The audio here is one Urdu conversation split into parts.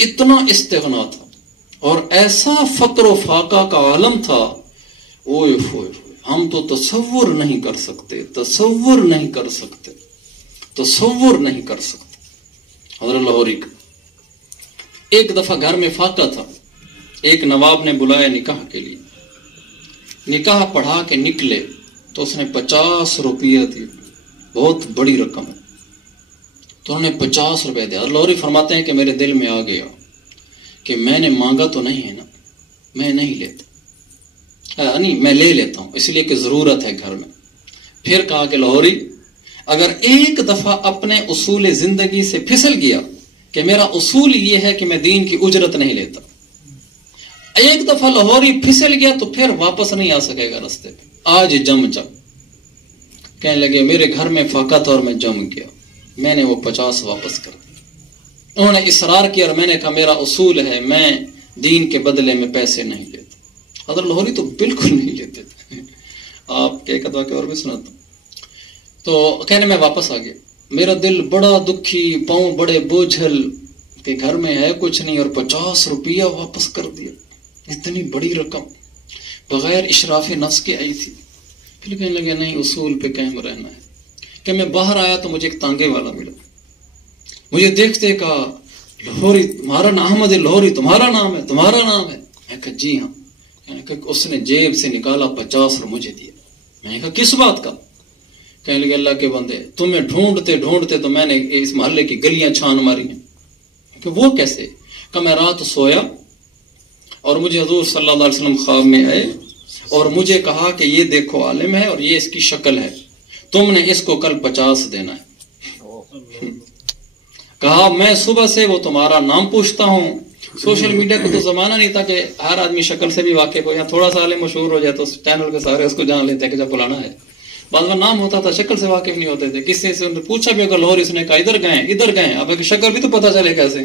اتنا استغنا تھا اور ایسا فقر و فاقہ کا عالم تھا، اوئے ہوئے ہم تو تصور نہیں کر سکتے، تصور نہیں کر سکتے، تصور نہیں کر سکتے۔ حضرت لاہوری کا ایک دفعہ گھر میں فاقہ تھا، ایک نواب نے بلایا نکاح کے لیے، نکاح پڑھا کے نکلے تو اس نے 50 روپیہ دی، بہت بڑی رقم ہے، تو انہوں نے 50 روپے دیا۔ لاہوری فرماتے ہیں کہ میرے دل میں آ گیا کہ میں نے مانگا تو نہیں ہے نا، میں نہیں لیتا، نہیں میں لے لیتا ہوں اس لیے کہ ضرورت ہے گھر میں۔ پھر کہا کہ لاہوری اگر ایک دفعہ اپنے اصول زندگی سے پھسل گیا کہ میرا اصول یہ ہے کہ میں دین کی اجرت نہیں لیتا، ایک دفعہ لاہوری پھسل گیا تو پھر واپس نہیں آ سکے گا رستے پہ۔ آج جم کہنے لگے میرے گھر میں فاقہ تھا اور میں جم گیا، میں نے وہ 50 واپس کر دیا۔ انہوں نے اصرار کیا اور میں نے کہا میرا اصول ہے میں دین کے بدلے میں پیسے نہیں لیتا۔ حضرت لاہوری تو بالکل نہیں لیتے تھے، آپ کے کدوا کے اور بھی سناتا ہوں۔ تو کہنے میں واپس آ گیا، میرا دل بڑا دکھی، پاؤں بڑے بوجھل کہ گھر میں ہے کچھ نہیں اور 50 روپیہ واپس کر دیا، اتنی بڑی رقم بغیر اشراف نفس کے آئی تھی۔ پھر کہنے لگے نہیں اصول پہ قائم رہنا ہے۔ کہ میں باہر آیا تو مجھے ایک تانگے والا ملا، مجھے دیکھتے کہا لاہوری تمہارا نام احمد لاہوری تمہارا نام ہے، تمہارا نام ہے؟ میں کہا جی ہاں۔ اس نے جیب سے نکالا 50 اور مجھے دیا۔ میں نے کہا کس بات کا؟ کہنے لگے اللہ کے بندے تمہیں ڈھونڈتے ڈھونڈتے تو میں نے اس محلے کی گلیاں چھان ماری ہیں۔ کہ وہ کیسے؟ کہ میں رات سویا اور مجھے حضور صلی اللہ علیہ وسلم خواب میں آئے اور مجھے کہا کہ یہ دیکھو عالم ہے اور یہ اس کی شکل ہے، تم نے اس کو کل 50 دینا ہے۔ کہا میں صبح سے وہ تمہارا نام پوچھتا ہوں، سوشل میڈیا کا تو زمانہ نہیں تھا کہ ہر آدمی شکل سے بھی واقف ہو، یا تھوڑا سا عالم مشہور ہو جائے تو چینل کے سارے اس کو جان لیتے ہیں کہ جب بلانا ہے۔ بعد میں نام ہوتا تھا شکل سے واقف نہیں ہوتے تھے، کسی سے پوچھا بھی اگر لاہوری، اس نے کہا ادھر گئے، اب شکل بھی تو پتہ چلے کیسے۔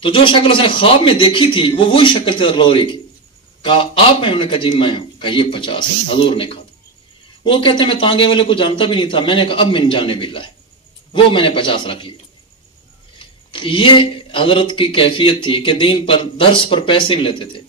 تو جو شکل اس نے خواب میں دیکھی تھی وہ وہی شکل تھی لاہوری کی۔ کہا آپ ہیں؟ انہوں نے کہا جی میں ہوں۔ کہا یہ 50 ہے، حضور نے کہا۔ وہ کہتے میں تانگے والے کو جانتا بھی نہیں تھا، میں نے کہا اب من جانب اللہ ہے، وہ میں نے 50 رکھ لی۔ یہ حضرت کی کیفیت تھی کہ دین پر درس پر پیسے نہیں لیتے تھے،